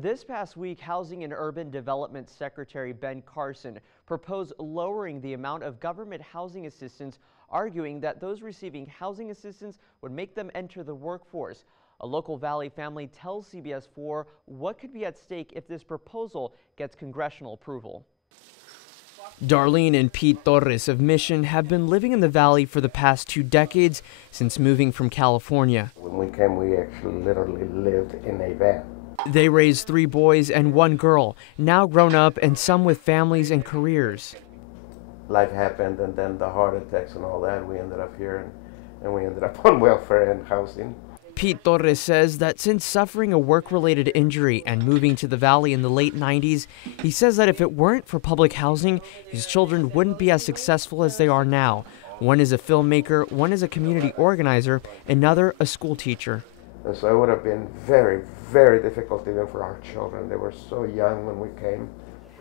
This past week, Housing and Urban Development Secretary Ben Carson proposed lowering the amount of government housing assistance, arguing that those receiving housing assistance would make them enter the workforce. A local Valley family tells CBS 4 what could be at stake if this proposal gets congressional approval. Darlene and Pete Torres of Mission have been living in the Valley for the past 2 decades since moving from California. When we came, we actually literally lived in a van. They raised 3 boys and 1 girl, now grown up and some with families and careers. Life happened, and then the heart attacks and all that, we ended up here, and we ended up on welfare and housing. Pete Torres says that since suffering a work-related injury and moving to the Valley in the late 90s, he says that if it weren't for public housing, his children wouldn't be as successful as they are now. One is a filmmaker, one is a community organizer, another a school teacher. And so it would have been very, very difficult even for our children. They were so young when we came.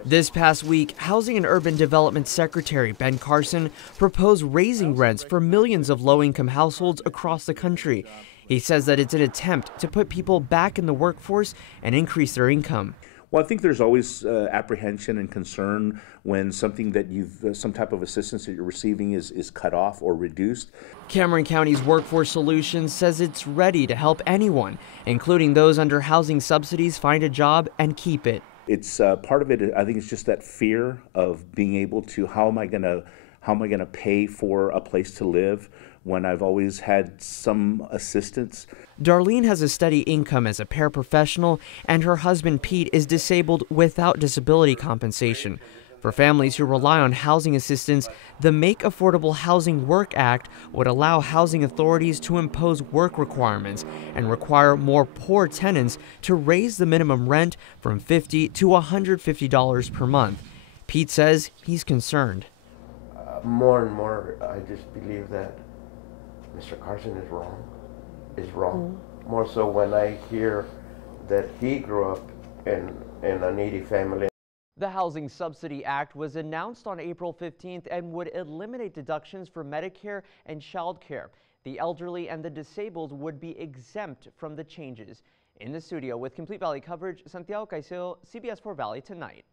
This past week, Housing and Urban Development Secretary Ben Carson proposed raising rents for millions of low-income households across the country. He says that it's an attempt to put people back in the workforce and increase their income. Well, I think there's always apprehension and concern when something that some type of assistance that you're receiving is cut off or reduced. Cameron County's Workforce Solutions says it's ready to help anyone, including those under housing subsidies, find a job and keep it. It's part of it. I think it's just that fear of being able to, how am I going to pay for a place to live when I've always had some assistance. Darlene has a steady income as a paraprofessional, and her husband Pete is disabled without disability compensation. For families who rely on housing assistance, the Make Affordable Housing Work Act would allow housing authorities to impose work requirements and require more poor tenants to raise the minimum rent from $50 to $150 per month. Pete says he's concerned. More and more, I just believe that Mr. Carson is wrong. More so when I hear that he grew up in a needy family. The Housing Subsidy Act was announced on April 15th and would eliminate deductions for Medicare and child care. The elderly and the disabled would be exempt from the changes. In the studio with Complete Valley coverage, Santiago Caicedo, CBS 4 Valley Tonight.